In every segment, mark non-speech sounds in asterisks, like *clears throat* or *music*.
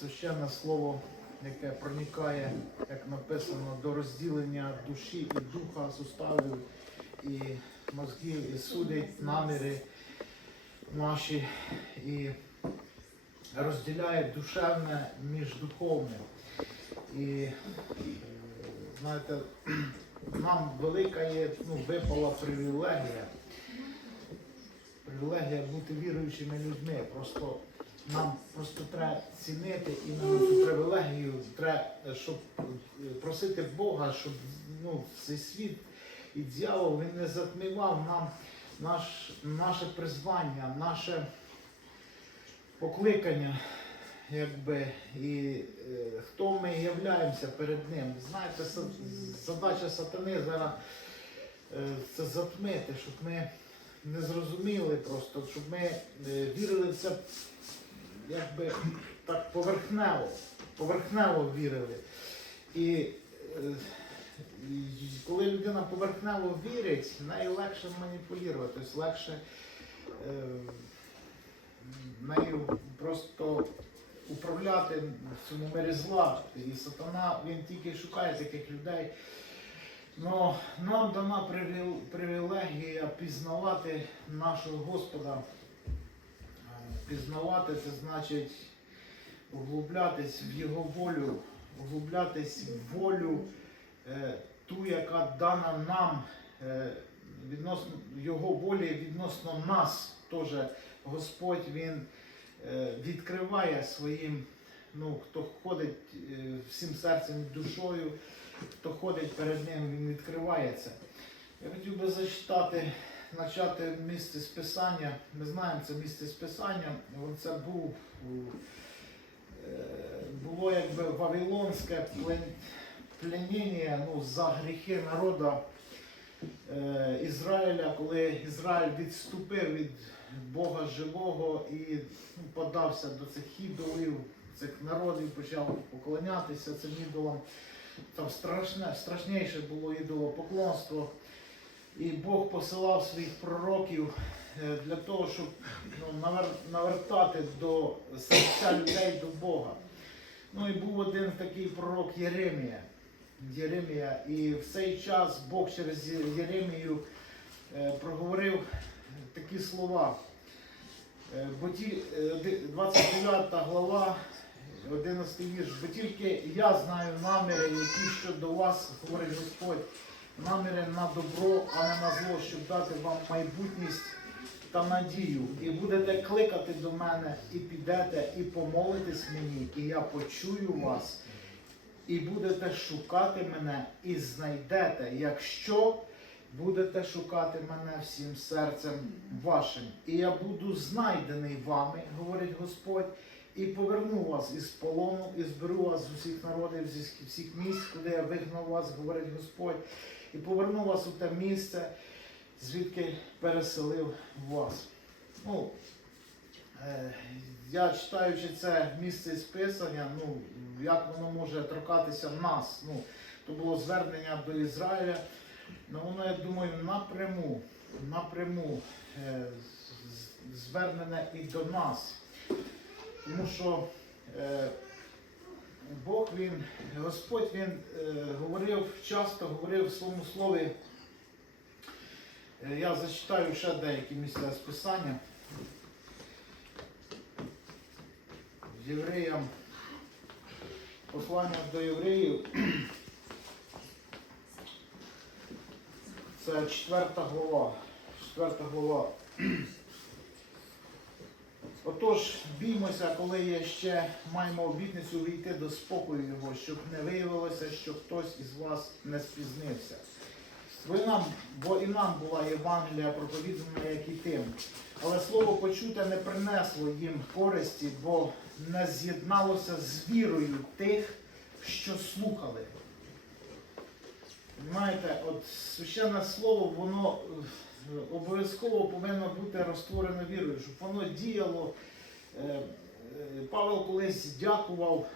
священне слово, яке проникає, як написано, до розділення душі і духа, суставів і мозгів, і судить наміри наші і розділяє душевне між духовним. І знаєте, нам велика є, ну, випала привілегія. Привілегія бути віруючими людьми. Просто нам просто треба цінити іменно цю привілегію, треба, щоб е, просити Бога, щоб ну, цей світ і дьявол він не затмівав нам наш, наше призвання, наше покликання, якби, і е, хто ми являємося перед ним. Знаєте, задача сатани зараз е, це затмити, щоб ми не зрозуміли просто, щоб ми е, вірили в це якби так поверхнево, поверхнево вірили. І, е, коли людина поверхнево вірить, найлегше маніпулювати, тобто легше е, нею просто управляти в цьому мирі зла. І сатана він тільки шукає таких людей. Но нам дана привілегія пізнавати нашого Господа. Пізнавати це значить углублятись в Його волю, углублятись в волю е, ту, яка дана нам е, відносно Його волі відносно нас. Теж Господь Він е, відкриває своїм, ну, хто ходить е, всім серцем і душою, хто ходить перед ним, він відкривається. Я хотів би зачитати, почати місце з Писання. Ми знаємо це місце з Писання. Це був, е, було якби Вавилонське пленіння ну, за гріхи народу е, Ізраїля, коли Ізраїль відступив від Бога живого і ну, подався до цих ідолів, цих народів, почав поклонятися цим ідолам. Там страшне, страшніше було ідолопоклонство. І Бог посилав своїх пророків е, для того, щоб ну, навертати до серця людей до Бога. Ну і був один такий пророк Єремія. Єремія. І в цей час Бог через Єремію е, проговорив такі слова. Е, Бо ті, е, 29 глава, 11 вірш. Бо тільки я знаю наміри, які щодо вас, говорить Господь, наміри на добро, а не на зло, щоб дати вам майбутність та надію. І будете кликати до мене, і підете, і помолитесь мені, і я почую вас, і будете шукати мене, і знайдете, якщо будете шукати мене всім серцем вашим. І я буду знайдений вами, говорить Господь, і поверну вас із полону, і зберу вас з усіх народів, зі всіх місць, куди я вигнав вас, говорить Господь, і поверну вас у те місце, звідки переселив вас. Ну, е, я читаючи це місце з писання, ну, як воно може торкатися нас. Ну, то було звернення до Ізраїля. Ну, воно, я думаю, напряму, напряму е, звернене і до нас. Тому що е, Бог він, Господь він е, говорив, часто говорив в своєму слові. Е, я зачитаю ще деякі місця з Писання. Євреям, послання до євреїв. Це четверта глава. Четверта глава. Отож, біймося, коли є ще маємо обітницю увійти до спокою Його, щоб не виявилося, що хтось із вас не спізнився. Бо і нам, бо і нам була Євангелія проповідана, як і тим. Але слово почуте не принесло їм користі, бо не з'єдналося з вірою тих, що слухали. Знаєте, от священне слово, воно е, обов'язково повинно бути розтворено вірою, щоб воно діяло. Е, е, Павел колись дякував,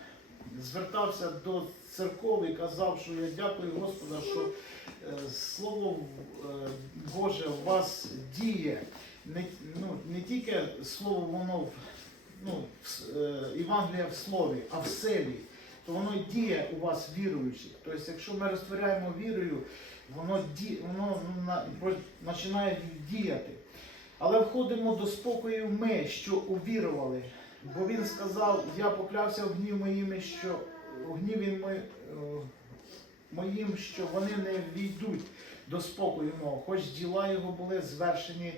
звертався до церков і казав, що я дякую Господа, що е, Слово Боже в вас діє. Не, ну, не тільки слово воно ну, Євангелія в слові, а в силі, то воно діє у вас віруючих. Тобто, якщо ми розтворяємо вірою, воно, ді, воно на, починає діяти. Але входимо до спокою ми, що увірували. Бо він сказав, я поклявся в гнів моїми, що в гніві ми, е, моїм, що вони не війдуть до спокою мого, хоч діла його були звершені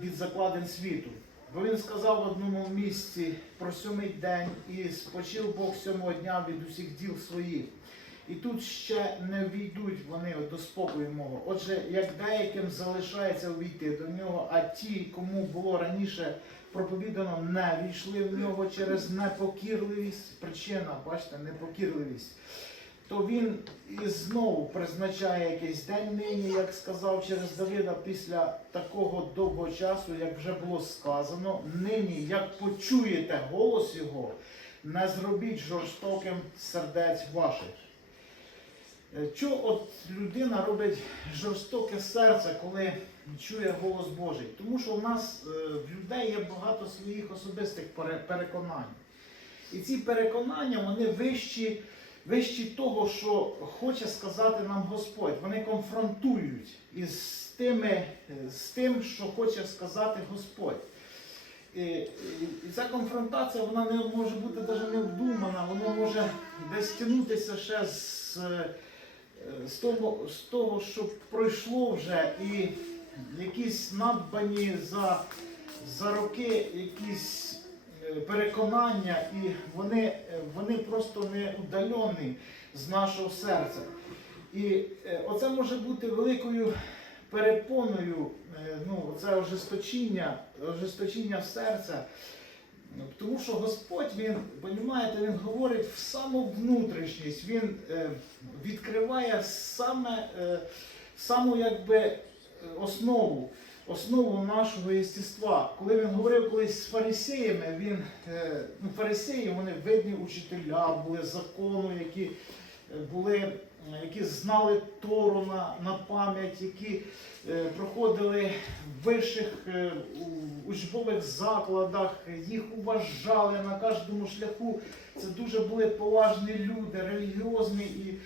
від закладин світу. Бо він сказав в одному місці про сьомий день і спочив Бог сьомого дня від усіх діл своїх. І тут ще не війдуть вони до спокою мого. Отже, як деяким залишається увійти до нього, а ті, кому було раніше проповідано, не війшли в нього через непокірливість. Причина, бачите, непокірливість. То він і знову призначає якийсь день нині, як сказав через Давида, після такого довгого часу, як вже було сказано, нині, як почуєте голос його, не зробіть жорстоким сердець ваших. Е, Чого от людина робить жорстоке серце, коли чує голос Божий? Тому що в нас е, в людей є багато своїх особистих переконань. І ці переконання вони вищі, вищі того, що хоче сказати нам Господь. Вони конфронтують із тими, е, з тим, що хоче сказати Господь. І, і, і ця конфронтація вона не може бути навіть не вдумана, вона може десь тягнутися ще з, е, з, того, з того, що пройшло вже, і якісь надбані за, за роки якісь е, переконання, і вони, е, вони просто не удалені з нашого серця. І е, оце може бути великою перепоною, ну, це ожесточіння, ожесточіння серця. Ну, Тому що Господь, він, розумієте, він говорить в саму внутрішність, він е, відкриває саме, е, саму якби, е, основу, основу нашого єстіства. Коли він говорив колись з фарисеями, він, е, ну, фарисеї, вони видні учителя, були закону, які були, які знали Тору на, на пам'ять, які е, проходили в вищих е, учбових закладах, їх уважали на кожному шляху. Це дуже були поважні люди, релігіозні, і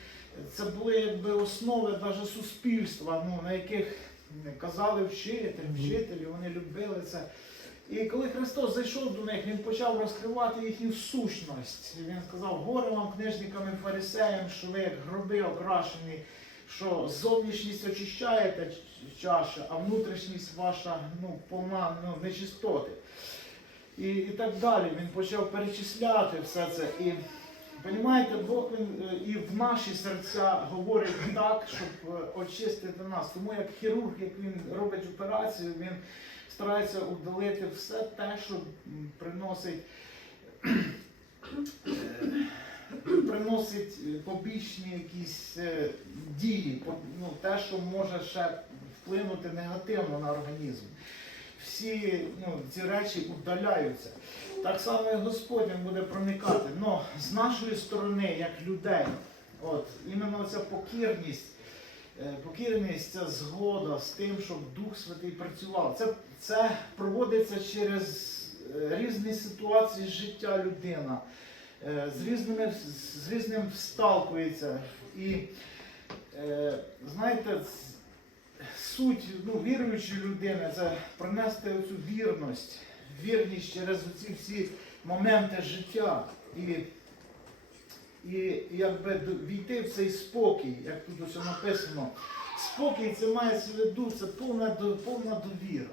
це були якби основи навіть суспільства, ну, на яких казали вчитель, вчителі, вони любили це. І коли Христос зайшов до них, Він почав розкривати їхню сущність. Він сказав, горе вам, книжникам і фарисеям, що ви як гроби окрашені, що зовнішність очищаєте чаша, а внутрішність ваша ну, повна ну, нечистоти. І, і так далі. Він почав перечисляти все це. І Понімаєте, Бог він е, і в наші серця говорить так, щоб е, очистити нас. Тому як хірург, як він робить операцію, він старається удалити все те, що приносить, е, приносить побічні якісь е, дії, ну, те, що може ще вплинути негативно на організм. Всі ну, ці речі удаляються. Так само і Господь буде проникати. Но з нашої сторони, як людей, от, іменно ця покірність, е, покірність, ця згода з тим, щоб Дух Святий працював. Це, це проводиться через е, різні ситуації життя людина, е, з, різними, з різним сталкується. І знаєте, суть ну, віруючої людини це принести оцю вірність, вірність через ці всі моменти життя. І, і якби війти в цей спокій, як тут ось написано. Спокій це в виду, це повна, повна довіра.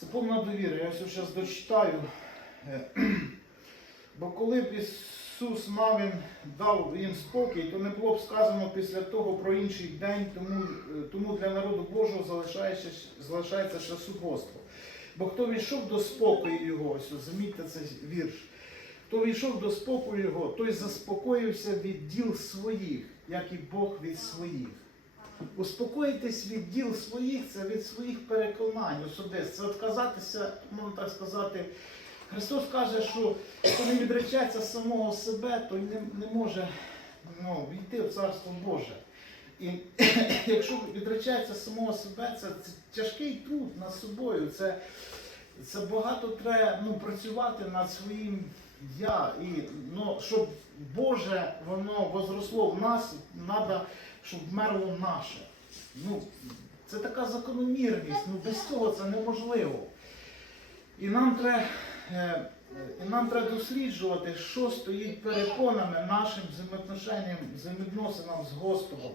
Це повна довіра. Я ось зараз дочитаю. Е, *clears throat* Бо коли б Ісус Навін дав їм спокій, то не було б сказано після того про інший день, тому, е, тому для народу Божого залишається, залишається ще суботство. Бо хто війшов до спокою його, ось замітьте цей вірш, хто війшов до спокою його, той заспокоївся від діл своїх, як і Бог від своїх. Успокоїтись від діл своїх це від своїх переконань особисто. Це відказатися, можна так сказати. Христос каже, що хто не відречеться самого себе, той не, не може ну, війти в Царство Боже. І *clears throat* якщо відречається самого себе, це, це тяжкий труд над собою. Це, це багато треба ну, працювати над своїм я. І, ну, щоб Боже воно возросло в нас, треба, щоб вмерло наше. Ну, це така закономірність, ну без цього це неможливо. І нам треба, е, і нам треба досліджувати, що стоїть перепонами нашим взаємоотношенням, взаємовідносинам з Господом.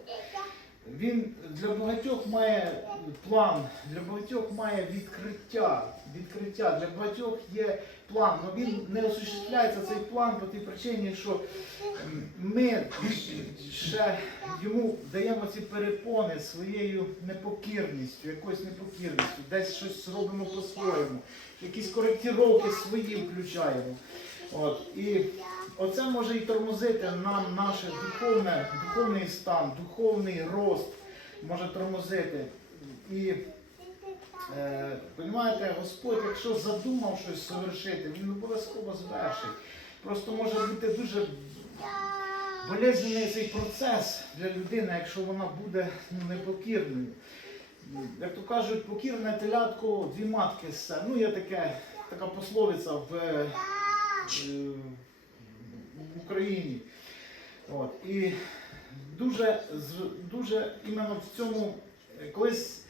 Він для багатьох має план, для багатьох має відкриття. Відкриття. Для багатьох є план, але він не осуществляється цей план по тій причині, що ми ще йому даємо ці перепони своєю непокірністю, якоюсь непокірністю, десь щось робимо по-своєму, якісь коректіровки свої включаємо. От. І оце може і тормозити нам наш духовне, духовний стан, духовний рост може тормозити. І е, Господь, якщо задумав щось совершити, він обов'язково звершить. Просто може бути дуже болезнений цей процес для людини, якщо вона буде ну, непокірною. Як то кажуть, покірне телятко дві матки все. Ну, є таке, така пословиця в, в Україні. От. І дуже, дуже іменно в цьому, е, колись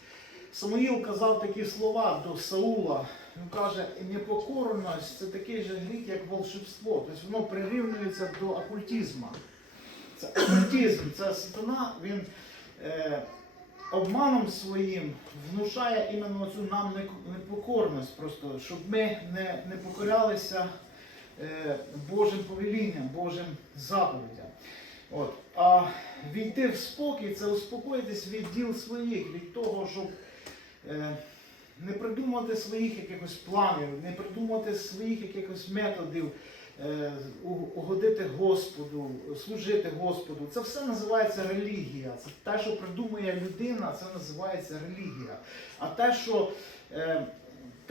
Самуїл казав такі слова до Саула. Він каже, непокорність це такий же гріх, як волшебство. Тобто воно прирівнюється до окультизму. Це окультизм, це сатана, він е, обманом своїм внушає іменно цю нам непокорність, просто, щоб ми не, не покорялися е, Божим повелінням, Божим заповідям. От. А війти в спокій це успокоїтись від діл своїх, від того, щоб е, не придумувати своїх якихось планів, не придумувати своїх якихось методів, е, угодити Господу, служити Господу. Це все називається релігія. Це те, що придумує людина, це називається релігія. А те, що, е,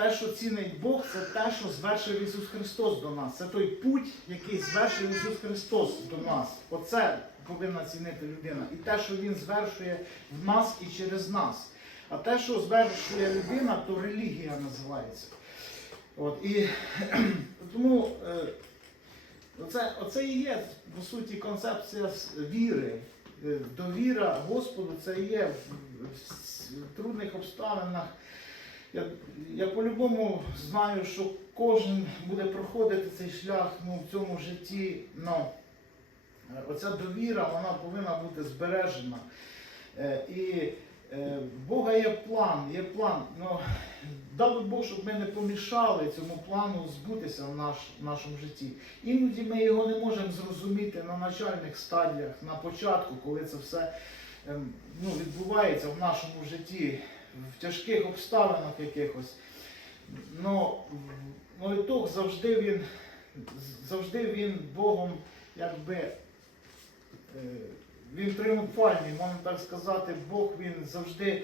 те, що цінить Бог, це те, що звершив Ісус Христос до нас. Це той путь, який звершив Ісус Христос до нас. Оце повинна цінити людина. І те, що Він звершує в нас і через нас. А те, що звершує людина, то релігія називається. От, і *clears throat* тому е, оце, оце і є, по суті, концепція віри. Е, Довіра Господу це і є в, трудних обставинах. Я, я по-любому знаю, що кожен буде проходити цей шлях ну, в цьому житті. Ну, е, оця довіра вона повинна бути збережена. Е, І е, в Бога є план, є план. Ну, дав Бог, щоб ми не помішали цьому плану збутися в, наш, в нашому житті. Іноді ми його не можемо зрозуміти на начальних стадіях, на початку, коли це все ем, ну, відбувається в нашому житті, в тяжких обставинах якихось. Ну, ну завжди він, завжди він Богом якби. е, Він тріумфальний, можна так сказати, Бог він завжди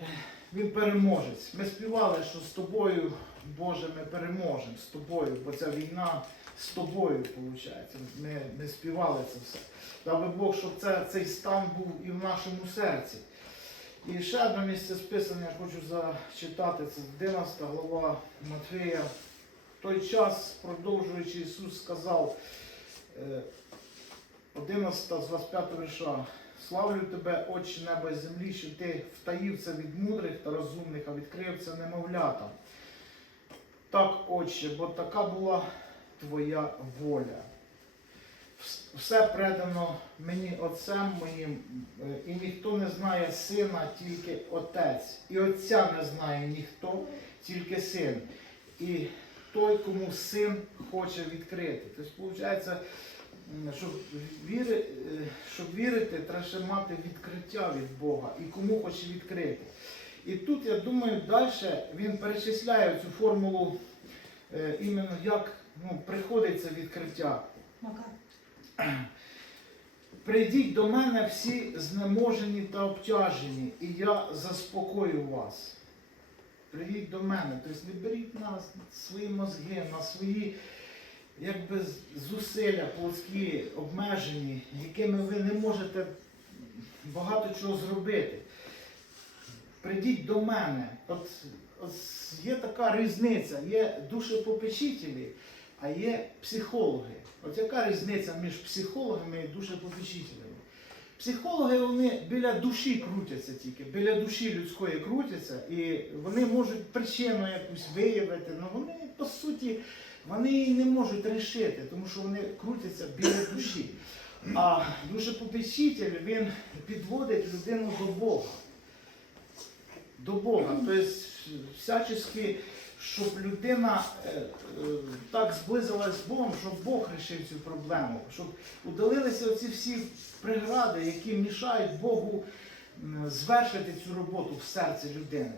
е, він переможець. Ми співали, що з тобою, Боже, ми переможемо з тобою, бо ця війна з тобою виходить. Ми, ми співали це все. Дав Бог, щоб це, цей стан був і в нашому серці. І ще одне місце списання хочу зачитати, це 11 глава Матфея. В той час, продовжуючи, Ісус сказав, е, 11 з 25 вірша. Славлю тебе, Отче неба і землі, що ти втаїв це від мудрих та розумних, а відкрив це немовлятам. Так, Отче, бо така була твоя воля. Вс- Все предано мені Отцем моїм, е, і ніхто не знає сина, тільки Отець. І Отця не знає ніхто, тільки син. І той, кому син хоче відкрити. Тобто, виходить, Щоб, віри, е, щоб вірити, треба мати відкриття від Бога і кому хоче відкрити. І тут, я думаю, далі він перечисляє цю формулу е, іменно як ну, приходить це відкриття. Макар. *clears throat* Прийдіть до мене всі знеможені та обтяжені, і я заспокою вас. Прийдіть до мене. Тобто не беріть на свої мозги, на свої якби, зусилля плотські, обмежені, якими ви не можете багато чого зробити. Прийдіть до мене. От ось є така різниця. Є душепопечителі, а є психологи. От яка різниця між психологами і душепопечителями? Психологи вони біля душі крутяться тільки, біля душі людської крутяться, і вони можуть причину якусь виявити, але вони по суті вони її не можуть рішити, тому що вони крутяться біля душі. А душепопечитель він підводить людину до Бога. До Бога. Тобто всячески, щоб людина е, е, так зблизилась з Богом, щоб Бог рішив цю проблему, щоб удалилися оці всі прегради, які мішають Богу звершити цю роботу в серці людини.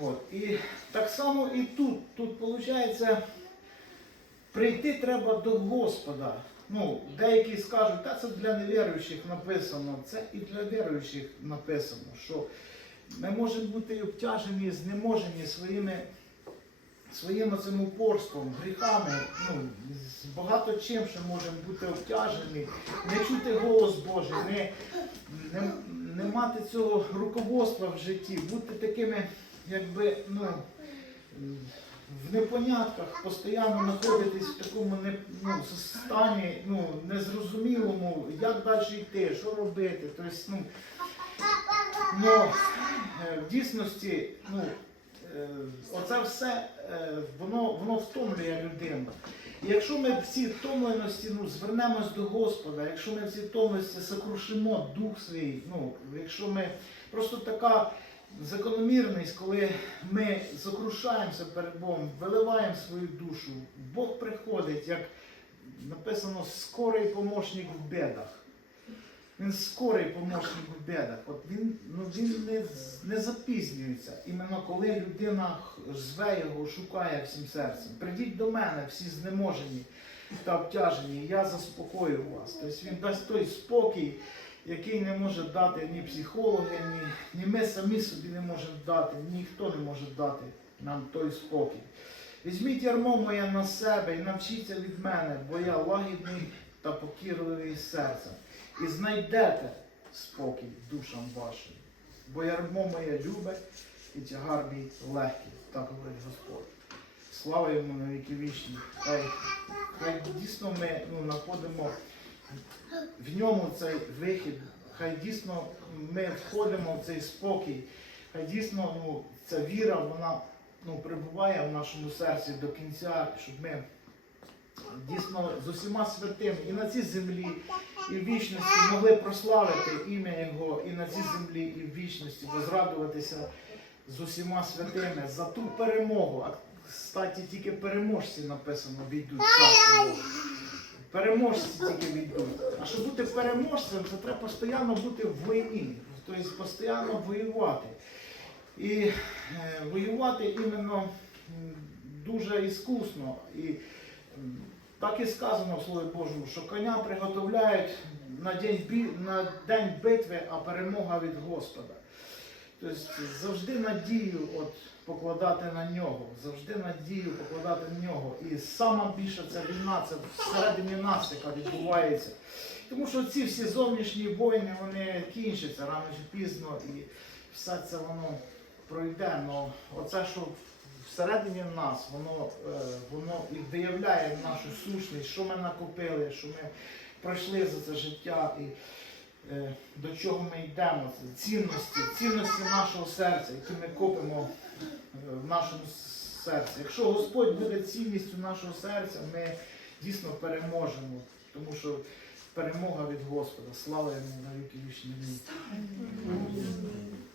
От. І так само і тут. Тут виходить, прийти треба до Господа. Ну, деякі скажуть, та це для невіруючих написано. Це і для віруючих написано, що ми можемо бути обтяжені, знеможені своїми, своїм цим упорством, гріхами, ну, з багато чим, що можемо бути обтяжені, не чути голос Божий, не, не, не мати цього руководства в житті, бути такими, якби, ну, в непонятках, постійно знаходитись в такому не, ну, стані ну, незрозумілому, як далі йти, що робити. Тобто, ну, е, в дійсності, ну, е, оце все е, воно, воно втомлює людину. Якщо ми всі втомленості ну, звернемось до Господа, якщо ми всі втомленості сокрушимо дух свій, ну, якщо ми просто така закономірність, коли ми сокрушаємося перед Богом, виливаємо свою душу, Бог приходить, як написано, скорий помощник в бедах. Він скорий помощник в бедах. От він, ну, він не, не запізнюється. Іменно коли людина зве його, шукає всім серцем. Придіть до мене, всі знеможені та обтяжені, я заспокою вас. Тобто він дасть той спокій, який не може дати ні психологи, ні, ні ми самі собі не можемо дати, ніхто не може дати нам той спокій. Візьміть ярмо моє на себе і навчіться від мене, бо я лагідний та покірливий серцем. І знайдете спокій душам вашим, бо ярмо моє любе і тягар мій легкий, так говорить Господь. Слава йому на віки вічні. Хай, хай дійсно ми ну, знаходимо в ньому цей вихід, хай дійсно ми входимо в цей спокій, хай дійсно ну, ця віра, вона ну, перебуває в нашому серці до кінця, щоб ми дійсно з усіма святими і на цій землі, і в вічності могли прославити ім'я Його і на цій землі, і в вічності, возрадуватися з усіма святими за ту перемогу. А кстати, тільки переможці написано війдуть. Переможці тільки війдуть. А щоб бути переможцем, це треба постійно бути в війні, тобто постійно воювати. І е, воювати іменно дуже іскусно. І так і сказано в Слові Божому, що коня приготовляють на день, на день битви, а перемога від Господа. Тобто завжди надію от, покладати на нього, завжди надію покладати на нього. І сама більша ця війна, це всередині нас, яка відбувається. Тому що ці всі зовнішні воїни, вони кінчаться рано чи пізно, і все це воно пройде. Но оце, що всередині нас, воно, е, воно і виявляє нашу сущність, що ми накопили, що ми пройшли за це життя. І, е, до чого ми йдемо, цінності, цінності нашого серця, які ми копимо е, в нашому серці. Якщо Господь буде цінністю нашого серця, ми дійсно переможемо, тому що перемога від Господа. Слава йому на віки вічні. Амінь.